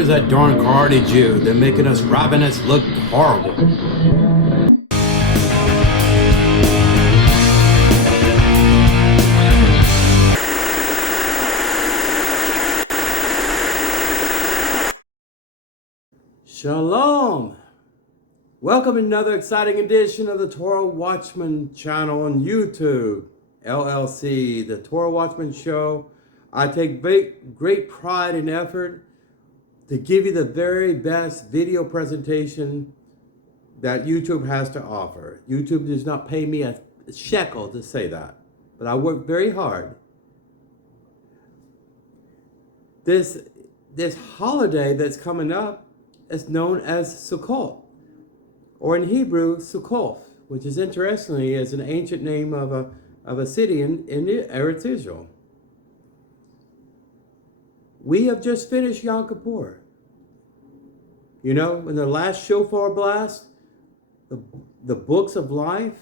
Where's that darn Karaite Jew? They're making us Rabbinates look horrible. Shalom! Welcome to another exciting edition of the Torah Watchman channel on YouTube, LLC, the Torah Watchman Show. I take great pride and effort to give you the very best video presentation that YouTube has to offer. YouTube does not pay me a shekel to say that, but I work very hard. This holiday that's coming up is known as Sukkot, or in Hebrew, Succoth, which is interestingly is an ancient name of a city in Eretz Israel. We have just finished Yom Kippur. You know, when the last shofar blast, the books of life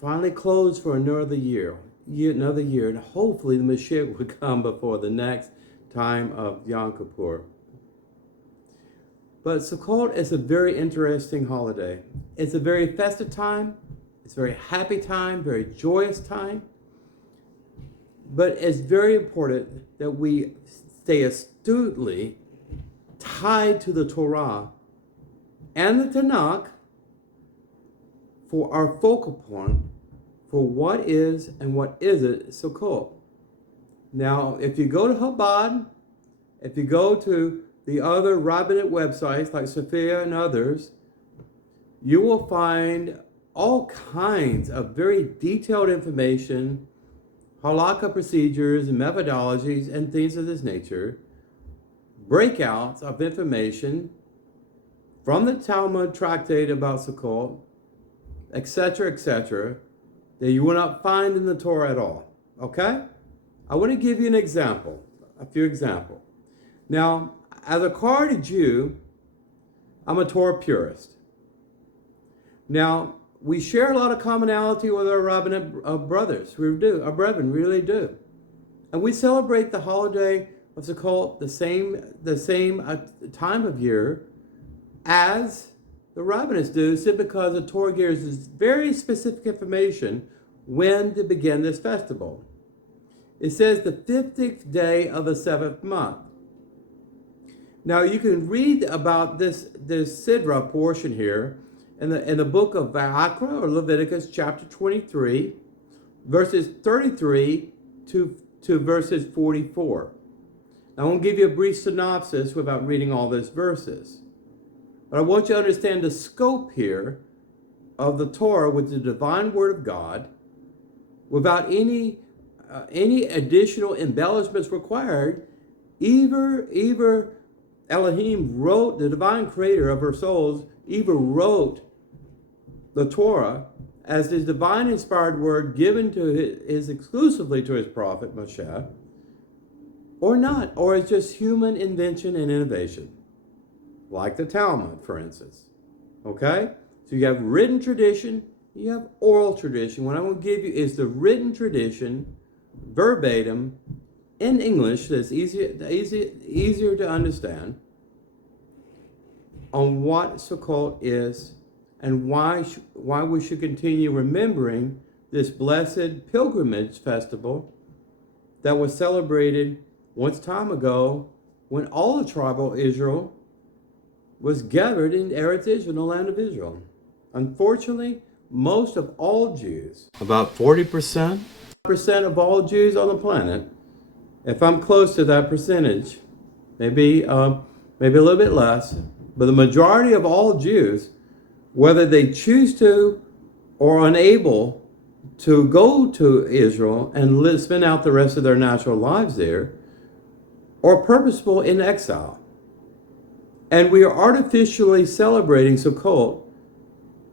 finally closed for another year, and hopefully the Mashiach will come before the next time of Yom Kippur. But Sukkot is a very interesting holiday. It's a very festive time. It's a very happy time, very joyous time. But it's very important that we stay astutely tied to the Torah and the Tanakh for our focal point for what is and what isn't Sukkot. Now, if you go to Chabad, if you go to the other Rabbinate websites like Sophia and others, you will find all kinds of very detailed information, halakha procedures and methodologies and things of this nature, breakouts of information from the Talmud tractate about Sukkot, etc., that you will not find in the Torah at all. Okay? I want to give you an example, a few examples. Now, as a Karaite Jew, I'm a Torah purist. Now, we share a lot of commonality with our Rabbinate brothers. We do. Our brethren really do. And we celebrate the holiday of Sukkot the same time of year as the Rabbinates do, simply because the Torah gives us very specific information when to begin this festival. It says the 50th day of the 7th month. Now you can read about this Sidra portion here in the book of Vayikra or Leviticus chapter 23, verses 33 to verses 44. Now, I won't give you a brief synopsis without reading all those verses. But I want you to understand the scope here of the Torah with the divine word of God without any additional embellishments required. Either Elohim wrote, the divine creator of our souls, either wrote the Torah as his divine inspired word given to his exclusively to his prophet Moshe, or not, or it's just human invention and innovation, like the Talmud, for instance. Okay? So you have written tradition, you have oral tradition. What I'm going to give you is the written tradition, verbatim, in English, that's easier to understand, on what Sukkot is and why we should continue remembering this blessed pilgrimage festival that was celebrated once time ago when all the tribal Israel was gathered in Eretz Israel, the land of Israel. Unfortunately, most of all Jews, about 40% of all Jews on the planet, if I'm close to that percentage, maybe a little bit less, but the majority of all Jews, whether they choose to or unable to go to Israel and spend out the rest of their natural lives there, or purposeful in exile. And we are artificially celebrating Sukkot,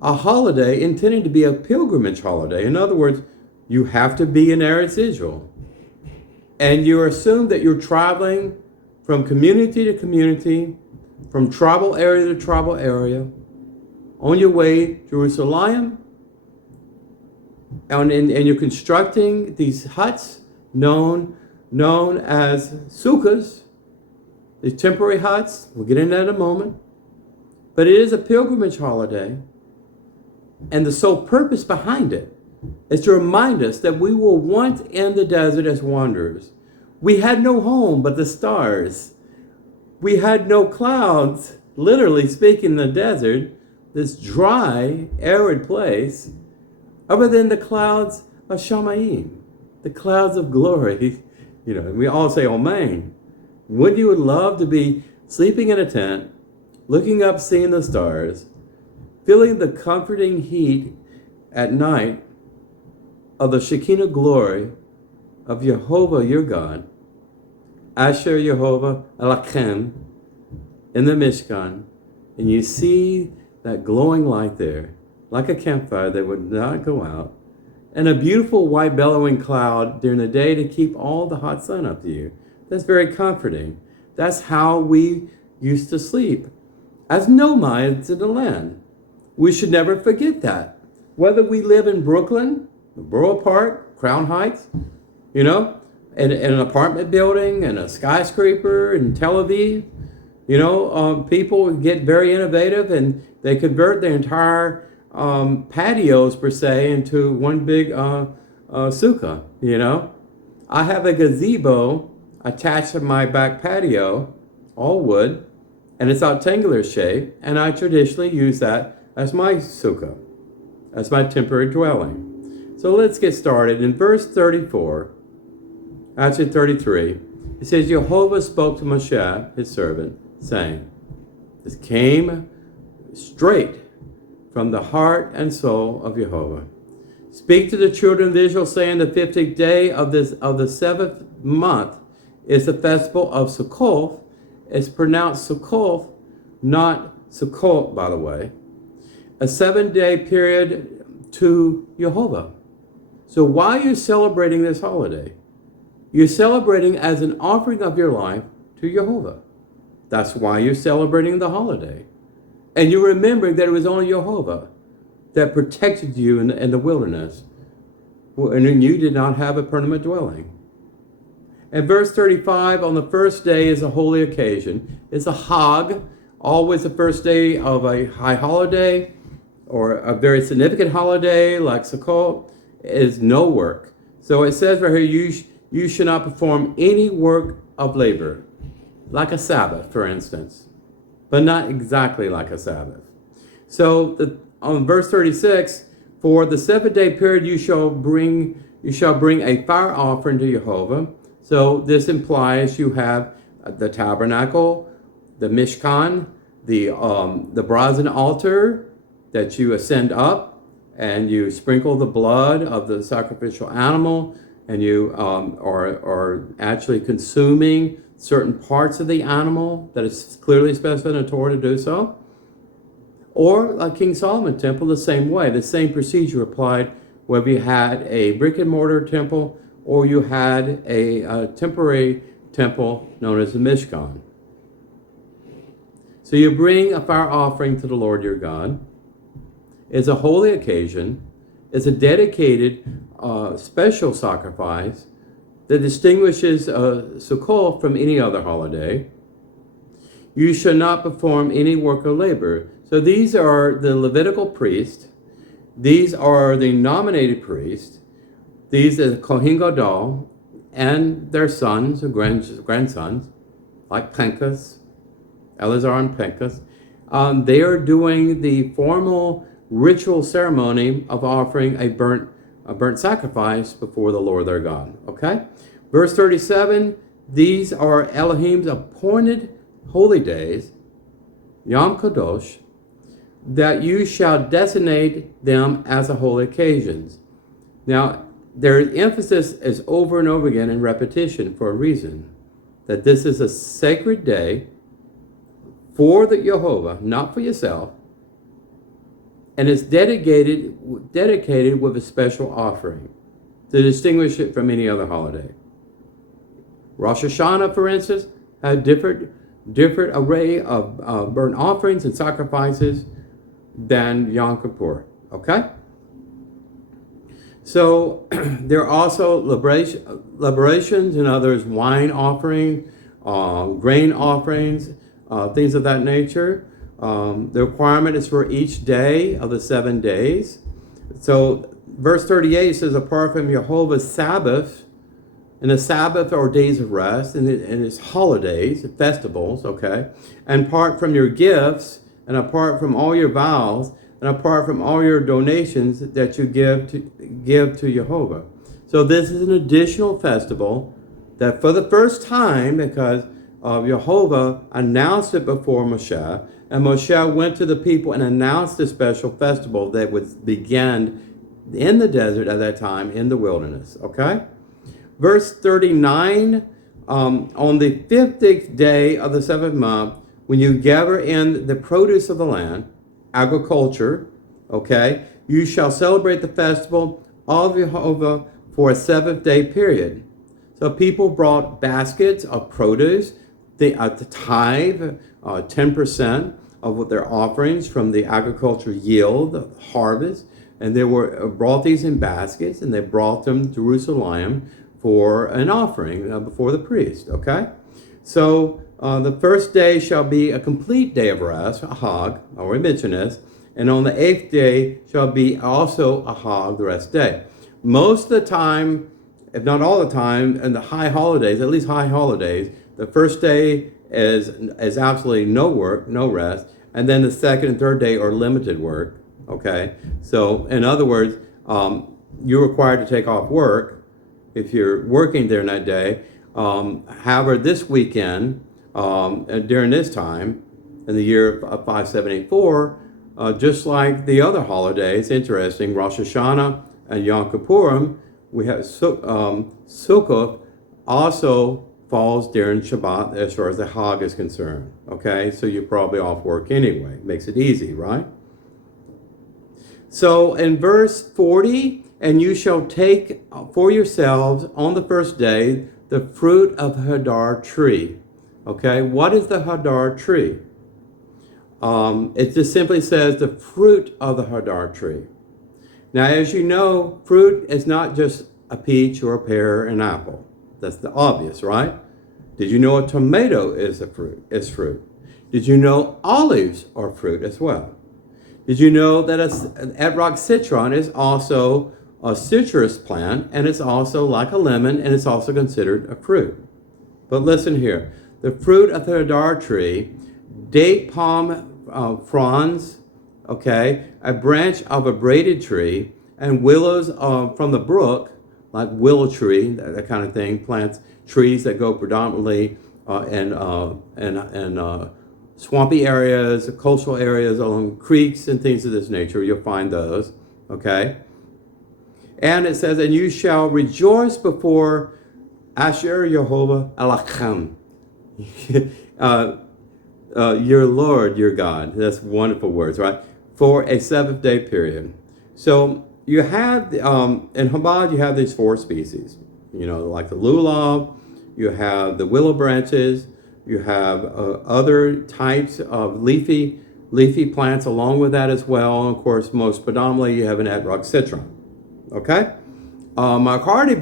a holiday intended to be a pilgrimage holiday. In other words, you have to be in Eretz Israel. And you assume that you're traveling from community to community, from tribal area to tribal area, on your way to Jerusalem, and you're constructing these huts known as Sukkot, these temporary huts. We'll get into that in a moment. But it is a pilgrimage holiday. And the sole purpose behind it is to remind us that we were once in the desert as wanderers. We had no home but the stars. We had no clouds, literally speaking, in the desert, this dry, arid place, other than the clouds of Shamayim, the clouds of glory. You know, and we all say, Amen. Wouldn't you love to be sleeping in a tent, looking up, seeing the stars, feeling the comforting heat at night of the Shekinah glory of Jehovah, your God, Asher Yehovah Elachem, in the Mishkan, and you see that glowing light there, like a campfire that would not go out, and a beautiful white billowing cloud during the day to keep all the hot sun up to you. That's very comforting. That's how we used to sleep as nomads in the land. We should never forget that. Whether we live in Brooklyn, Borough Park, Crown Heights, you know, in an apartment building, in a skyscraper in Tel Aviv, you know, people get very innovative and they convert their entire patios, per se, into one big sukkah, you know. I have a gazebo attached to my back patio, all wood, and it's octangular shape, and I traditionally use that as my sukkah, as my temporary dwelling. So let's get started. In verse 34, actually 33, it says, Jehovah spoke to Moshe, his servant, saying, this came straight from the heart and soul of Jehovah. Speak to the children of Israel, saying, the 50th day of the 7th month is the festival of Succoth. It's pronounced Succoth, not Sukkot, by the way. A 7-day period to Jehovah. So why are you celebrating this holiday? You're celebrating as an offering of your life to Jehovah. That's why you're celebrating the holiday. And you're remembering that it was only Jehovah that protected you in the wilderness, and you did not have a permanent dwelling. And verse 35, on the first day is a holy occasion. It's a Hag, always the first day of a high holiday or a very significant holiday like Sukkot, is no work. So it says right here, you should not perform any work of labor, like a Sabbath, for instance, but not exactly like a Sabbath. So on verse 36, for the 7-day period you shall bring a fire offering to Jehovah. So this implies you have the tabernacle, the Mishkan, the brazen altar that you ascend up, and you sprinkle the blood of the sacrificial animal, and you are actually consuming certain parts of the animal that is clearly specified in the Torah to do so. Or like King Solomon temple, the same way, the same procedure applied whether you had a brick and mortar temple or you had a temporary temple known as the Mishkan. So you bring a fire offering to the Lord your God. It's a holy occasion. It's a dedicated special sacrifice that distinguishes Sukkot from any other holiday. You shall not perform any work of labor. So these are the Levitical priests. These are the nominated priests. These are the Kohen Gadol and their sons or grandsons, like Pinchas, Eleazar and Pinchas. They are doing the formal ritual ceremony of offering a burnt sacrifice before the Lord their God. Okay? Verse 37, these are Elohim's appointed holy days, Yom Kadosh, that you shall designate them as a holy occasions. Now, their emphasis is over and over again in repetition for a reason, that this is a sacred day for the Jehovah, not for yourself, and it's dedicated with a special offering to distinguish it from any other holiday. Rosh Hashanah, for instance, had a different array of burnt offerings and sacrifices than Yom Kippur. Okay? So there are also liberations, and others wine offering, grain offerings, things of that nature. The requirement is for each day of the 7 days. So verse 38 says, apart from Jehovah's Sabbath, and the Sabbath are days of rest, and its holidays, festivals, okay? And apart from your gifts, and apart from all your vows, and apart from all your donations that you give to Jehovah. So this is an additional festival that for the first time, because Jehovah announced it before Moshe, and Moshe went to the people and announced a special festival that would begin in the desert at that time, in the wilderness, okay? Verse 39, on the 50th day of the 7th month, when you gather in the produce of the land, agriculture, okay, you shall celebrate the festival of Jehovah for a 7th-day period. So people brought baskets of produce, the tithe, 10% of what their offerings from the agriculture yield, the harvest, and they were brought these in baskets, and they brought them to Jerusalem for an offering before the priest, okay? So the first day shall be a complete day of rest, a hag, I already mentioned this, and on the 8th day shall be also a hag the rest day. Most of the time, if not all the time, in the high holidays, at least high holidays, the first day is absolutely no work, no rest, and then the second and third day are limited work, okay? So in other words, you're required to take off work if you're working during that day. However, this weekend, during this time, in the year of 5784, just like the other holidays, interesting, Rosh Hashanah and Yom Kippurim, we have Succoth also falls during Shabbat as far as the Hag is concerned, okay? So you're probably off work anyway. Makes it easy, right? So in verse 40, and you shall take for yourselves on the first day the fruit of the Hadar tree. Okay, what is the Hadar tree? It just simply says the fruit of the Hadar tree. Now, as you know, fruit is not just a peach or a pear or an apple. That's the obvious, right? Did you know a tomato is fruit? Did you know olives are fruit as well? Did you know that an Etrog citron is also a citrus plant, and it's also like a lemon, and it's also considered a fruit? But listen here, the fruit of the Hadar tree, date palm fronds, okay, a branch of a braided tree, and willows from the brook, like willow tree, that kind of thing, plants, trees that go predominantly in swampy areas, coastal areas, along creeks and things of this nature. You'll find those, okay? And it says, and you shall rejoice before Asher Yehovah Elachem, your Lord, your God. That's wonderful words, right? For a 7th-day period. So you have, in Chabad, you have these 4 species. You know, like the lulav, you have the willow branches, you have other types of leafy plants along with that as well. And of course, most predominantly, you have an Etrog citron. Okay? My Karaite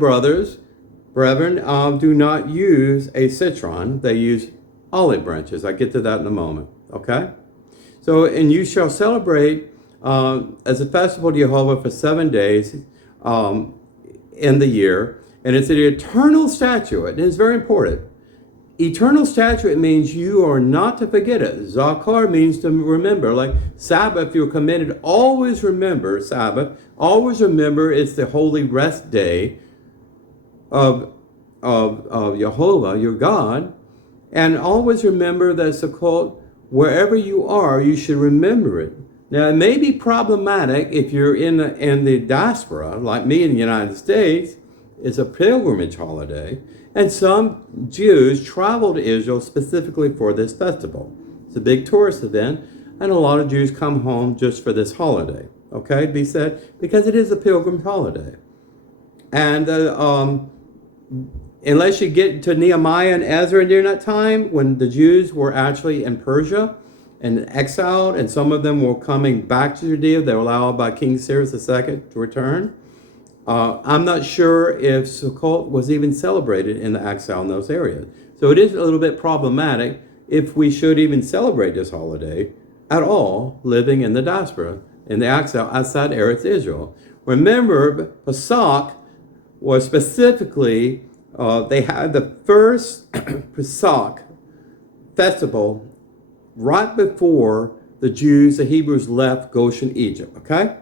brethren, do not use a citron. They use olive branches. I get to that in a moment. Okay? So, and you shall celebrate as a festival to Jehovah for 7 days in the year. And it's an eternal statute. And it's very important. Eternal statute means you are not to forget it. Zakar means to remember. Like Sabbath, if you're committed, always remember Sabbath. Always remember it's the holy rest day of Jehovah, your God. And always remember that Sukkot, wherever you are, you should remember it. Now, it may be problematic if you're in the diaspora, like me in the United States. It's a pilgrimage holiday. And some Jews travel to Israel specifically for this festival. It's a big tourist event, and a lot of Jews come home just for this holiday. Okay, be said, because it is a pilgrim holiday. And unless you get to Nehemiah and Ezra during that time, when the Jews were actually in Persia and exiled, and some of them were coming back to Judea, they were allowed by King Cyrus II to return. I'm not sure if Sukkot was even celebrated in the exile in those areas. So it is a little bit problematic if we should even celebrate this holiday at all, living in the diaspora, in the exile outside Eretz Israel. Remember, Pesach was specifically, they had the first Pesach festival right before the Jews, the Hebrews, left Goshen, Egypt, okay?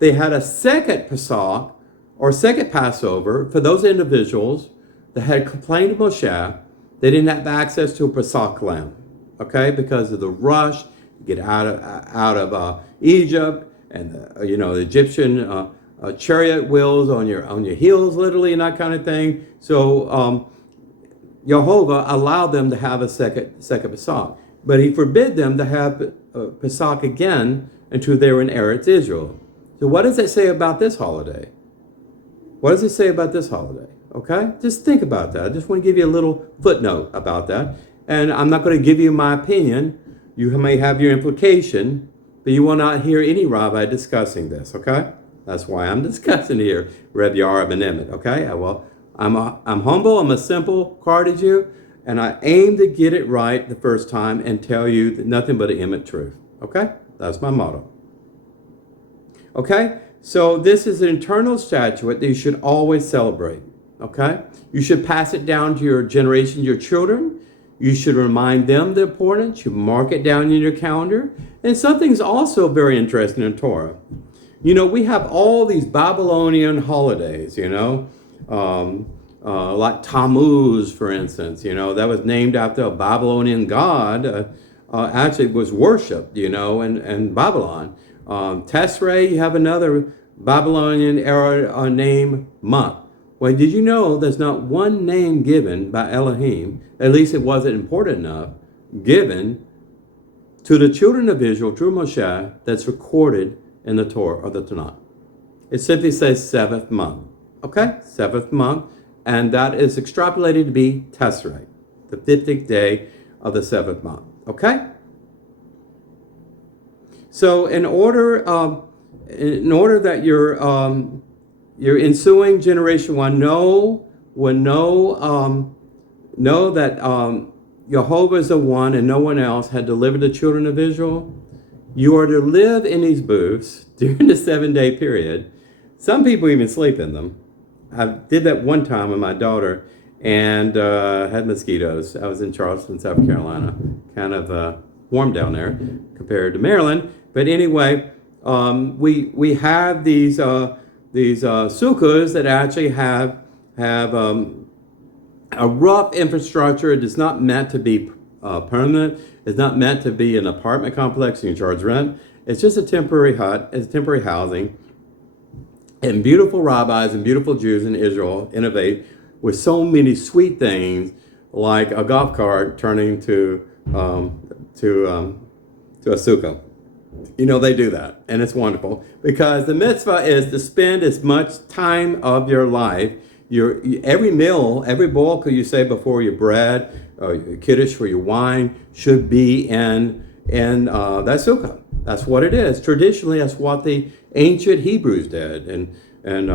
They had a second Pesach, or second Passover, for those individuals that had complained to Moshe. They didn't have access to a Pesach lamb, okay, because of the rush to get out of Egypt, and the Egyptian chariot wheels on your heels, literally, and that kind of thing. So Jehovah allowed them to have a second Pesach, but He forbid them to have Pesach again until they were in Eretz Israel. So what does it say about this holiday? What does it say about this holiday? Okay, just think about that. I just want to give you a little footnote about that. And I'm not going to give you my opinion. You may have your implication, but you will not hear any rabbi discussing this, okay? That's why I'm discussing here, Reb Yara ben-Emmett, okay? Well, I'm humble, I'm a simple Karaite Jew, and I aim to get it right the first time and tell you nothing but an Emmett truth, okay? That's my motto. Okay? So this is an eternal statute that you should always celebrate. Okay? You should pass it down to your generation, your children. You should remind them the importance. You mark it down in your calendar. And something's also very interesting in Torah. We have all these Babylonian holidays, like Tammuz, for instance, that was named after a Babylonian god, actually was worshipped, in Babylon. Tesrei, you have another Babylonian era name, month. Well, did you know there's not one name given by Elohim, at least it wasn't important enough, given to the children of Israel through Moshe that's recorded in the Torah or the Tanakh? It simply says seventh month, okay? Seventh month, and that is extrapolated to be Tesrei, the 50th day of the seventh month, okay? So in order that your ensuing generation will know that Jehovah is the one and no one else had delivered the children of Israel, you are to live in these booths during the 7-day period. Some people even sleep in them. I did that one time with my daughter and had mosquitoes. I was in Charleston, South Carolina, kind of warm down there compared to Maryland. But anyway, we have these sukkahs that actually have a rough infrastructure. It is not meant to be permanent. It's not meant to be an apartment complex and you charge rent. It's just a temporary hut. It's temporary housing. And beautiful rabbis and beautiful Jews in Israel innovate with so many sweet things, like a golf cart turning to a sukkah. They do that, and it's wonderful because the mitzvah is to spend as much time of your life. Every meal, every bowl, could you say, before your bread, or your kiddush for your wine, should be in that sukkah. That's what it is. Traditionally, that's what the ancient Hebrews did, and in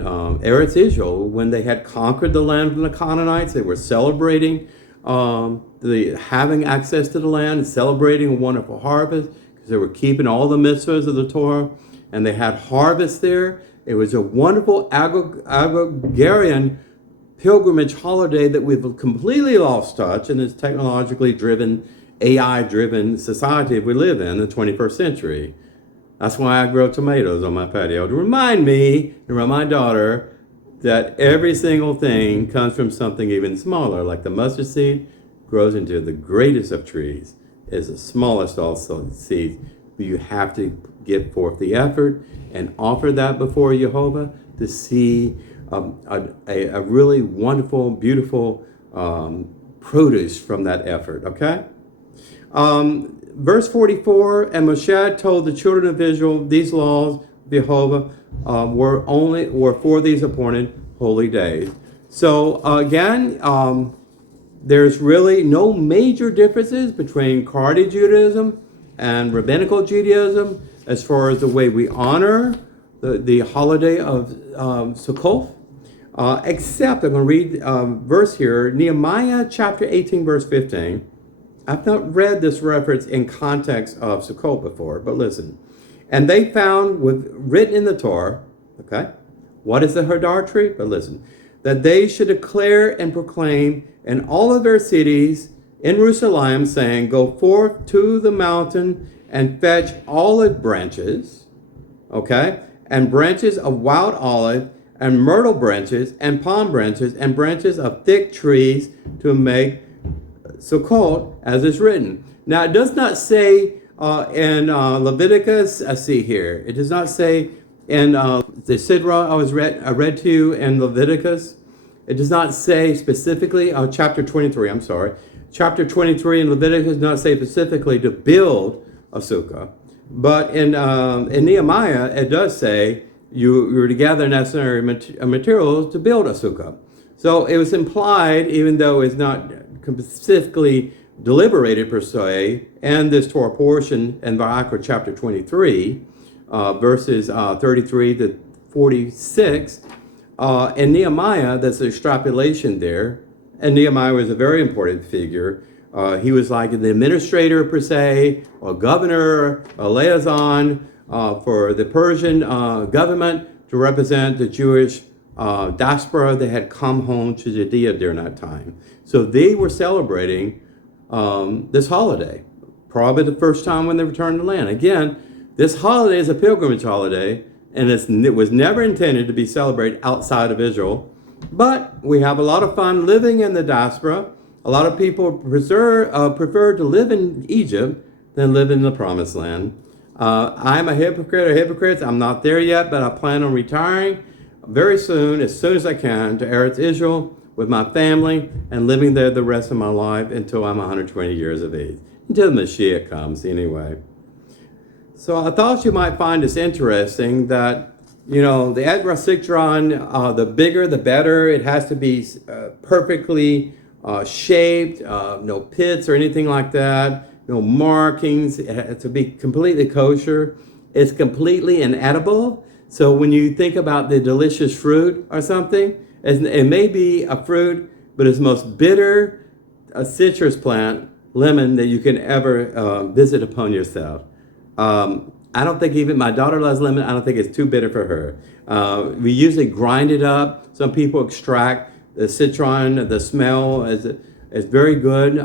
Eretz Israel, when they had conquered the land from the Canaanites, they were celebrating having access to the land and celebrating a wonderful harvest because they were keeping all the mitzvahs of the Torah, and they had harvest there. It was a wonderful agrarian pilgrimage holiday that we've completely lost touch in this technologically driven, AI-driven society we live in the 21st century. That's why I grow tomatoes on my patio, to remind me and remind my daughter that every single thing comes from something even smaller, like the mustard seed grows into the greatest of trees, is the smallest also seeds. But you have to give forth the effort and offer that before Jehovah to see a really wonderful, beautiful produce from that effort, okay? Verse 44, and Moshe told the children of Israel, these laws of Jehovah were for these appointed holy days. So again, there's really no major differences between Karaite Judaism and Rabbinical Judaism as far as the way we honor the holiday of Succoth. Except, I'm going to read verse here, Nehemiah chapter 18, verse 15. I've not read this reference in context of Sukkot before, but listen. And they found written in the Torah, okay, what is the idolatry? But listen, that they should declare and proclaim in all of their cities in Jerusalem, saying, go forth to the mountain and fetch olive branches, okay, and branches of wild olive, and myrtle branches, and palm branches, and branches of thick trees to make Sukkot, as is written. Now, it does not say in Leviticus, I see here, it does not say in the Sidra I read to you in Leviticus, it does not say specifically, chapter 23, I'm sorry, chapter 23 in Leviticus does not say specifically to build a sukkah, but in Nehemiah, it does say you're to gather necessary materials to build a sukkah. So it was implied, even though it's not specifically deliberated per se, and this Torah portion in Vayikra chapter 23, verses 33 to 46, in Nehemiah, that's an extrapolation there, and Nehemiah was a very important figure. He was like the administrator per se, or governor, a liaison for the Persian government to represent the Jewish diaspora that had come home to Judea during that time. So they were celebrating this holiday, probably the first time when they returned to the land. Again, this holiday is a pilgrimage holiday, and it was never intended to be celebrated outside of Israel. But we have a lot of fun living in the diaspora. A lot of people prefer to live in Egypt than live in the Promised Land. I'm a hypocrite or hypocrites. I'm not there yet, but I plan on retiring very soon as I can, to Eretz Israel with my family and living there the rest of my life until I'm 120 years of age, until the Mashiach comes anyway. So I thought you might find this interesting that, you know, the Ezra Sikron, the bigger the better. It has to be perfectly shaped, no pits or anything like that, no markings. It has to be completely kosher. It's completely inedible. So when you think about the delicious fruit or something, it may be a fruit, but it's the most bitter citrus plant, lemon, that you can ever visit upon yourself. I don't think even my daughter loves lemon. I don't think it's too bitter for her. We usually grind it up. Some people extract the citron. The smell is very good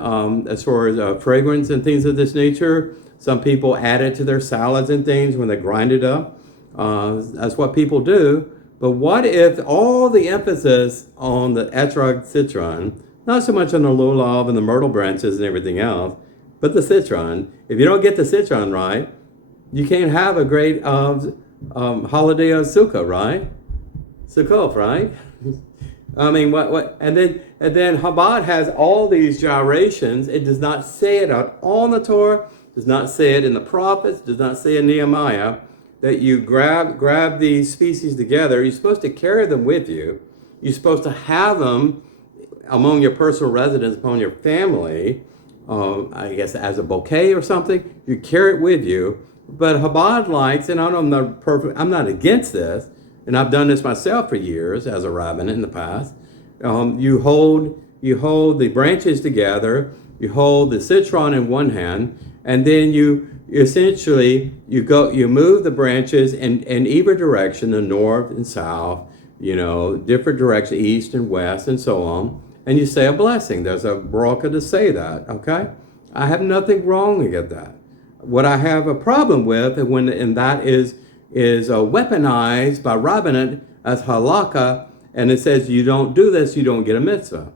as far as fragrance and things of this nature. Some people add it to their salads and things when they grind it up. That's what people do. But what if all the emphasis on the etrog citron, not so much on the lulav and the myrtle branches and everything else, but the citron? If you don't get the citron right, you can't have a great holiday of Sukkot, right? Sukkot, right? I mean, what? And then Chabad has all these gyrations. It does not say it at all in the Torah. Does not say it in the prophets. Does not say in Nehemiah that you grab these species together. You're supposed to carry them with you. You're supposed to have them among your personal residence, upon your family. I guess as a bouquet or something. You carry it with you. But Chabad likes, and I'm not against this, and I've done this myself for years as a rabbinate in the past. You hold the branches together, you hold the citron in one hand, and then you essentially move the branches in either direction, the north and south, different directions, east and west, and so on. And you say a blessing. There's a bracha to say that. Okay, I have nothing wrong with that. What I have a problem with, and that is weaponized by rabbinate as halakha, and it says you don't do this, you don't get a mitzvah.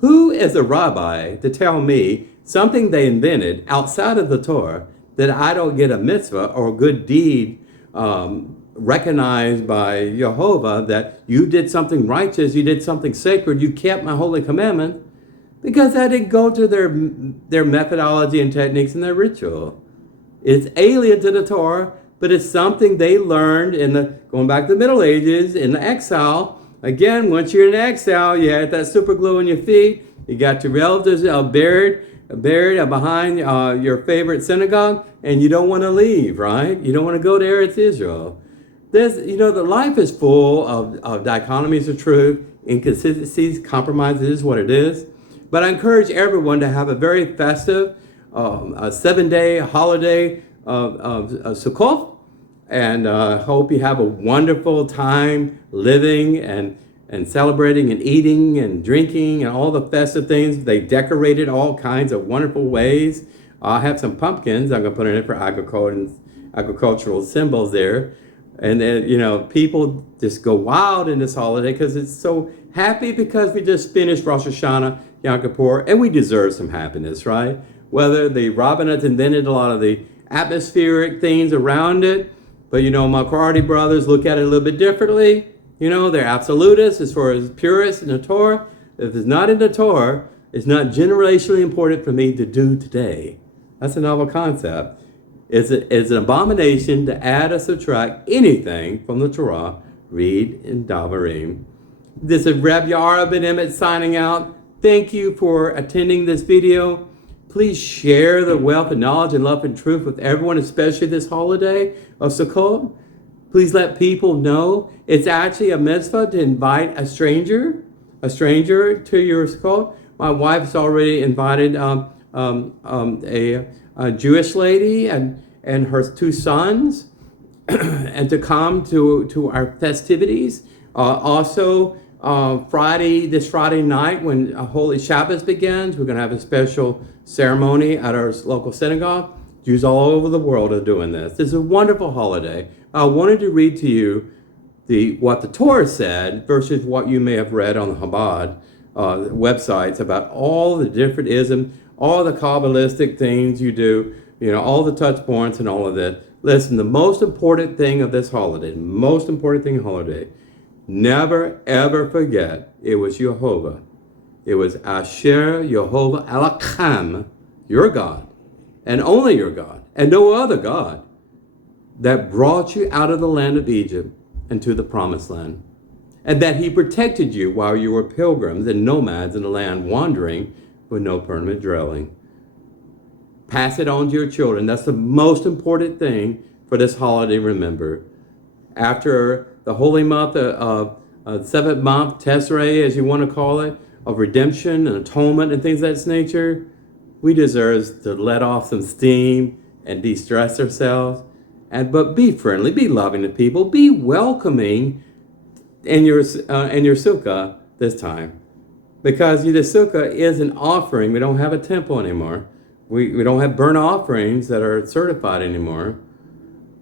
Who is a rabbi to tell me something they invented outside of the Torah that I don't get a mitzvah or a good deed recognized by Jehovah, that you did something righteous, you did something sacred, you kept my holy commandment, because that didn't go to their methodology and techniques and their ritual. It's alien to the Torah, but it's something they learned going back to the Middle Ages, in the exile. Again, once you're in exile, you had that super glue on your feet, you got your relatives buried behind your favorite synagogue, and you don't want to leave, right? You don't want to go to Eretz Israel. The life is full of dichotomies of truth, inconsistencies, compromises is what it is. But I encourage everyone to have a very festive, a 7-day holiday of Succoth, and hope you have a wonderful time living and celebrating and eating and drinking and all the festive things. They decorated all kinds of wonderful ways. I have some pumpkins I'm going to put in it for agricultural symbols there. And then, people just go wild in this holiday because it's so happy, because we just finished Rosh Hashanah, Yom Kippur, and we deserve some happiness, right? Whether the Rabbinates invented a lot of the atmospheric things around it, but my Karaite brothers look at it a little bit differently. They're absolutists as far as purists in the Torah. If it's not in the Torah, it's not generationally important for me to do today. That's a novel concept. It's an abomination to add or subtract anything from the Torah, read in Davarim. This is ben-Emmett signing out. Thank you for attending this video. Please share the wealth of knowledge and love and truth with everyone, especially this holiday of Sukkot. Please let people know it's actually a mitzvah to invite a stranger to your Sukkot. My wife's already invited a Jewish lady and her 2 sons and to come to our festivities. Also, this Friday night when Holy Shabbos begins, we're going to have a special ceremony at our local synagogue. Jews all over the world are doing this. This is a wonderful holiday. I wanted to read to you what the Torah said versus what you may have read on the Chabad websites about all the different isms, all the Kabbalistic things you do, all the touch points and all of that. Listen, the most important thing of this holiday, never ever forget it was Jehovah. It was Asher Yehovah Elokam, your God, and only your God, and no other God, that brought you out of the land of Egypt and to the promised land, and that he protected you while you were pilgrims and nomads in the land, wandering with no permanent dwelling. Pass it on to your children. That's the most important thing for this holiday, remember. After the holy month of 7th month, Tessereh, as you want to call it, of redemption and atonement and things of that nature, we deserve to let off some steam and de-stress ourselves. But be friendly, be loving to people, be welcoming in your sukkah this time, because the sukkah is an offering. We don't have a temple anymore. We don't have burnt offerings that are certified anymore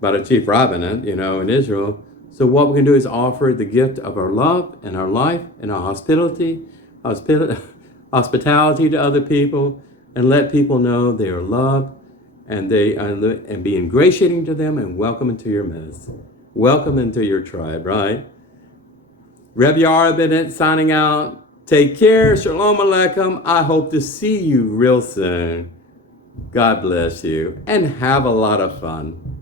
by the chief rabbinate, in Israel. So what we can do is offer the gift of our love and our life and our hospitality to other people, and let people know they are loved, and be ingratiating to them and welcome into your midst. Welcome into your tribe, right? ben-Emmett signing out. Take care. Shalom Aleichem. I hope to see you real soon. God bless you and have a lot of fun.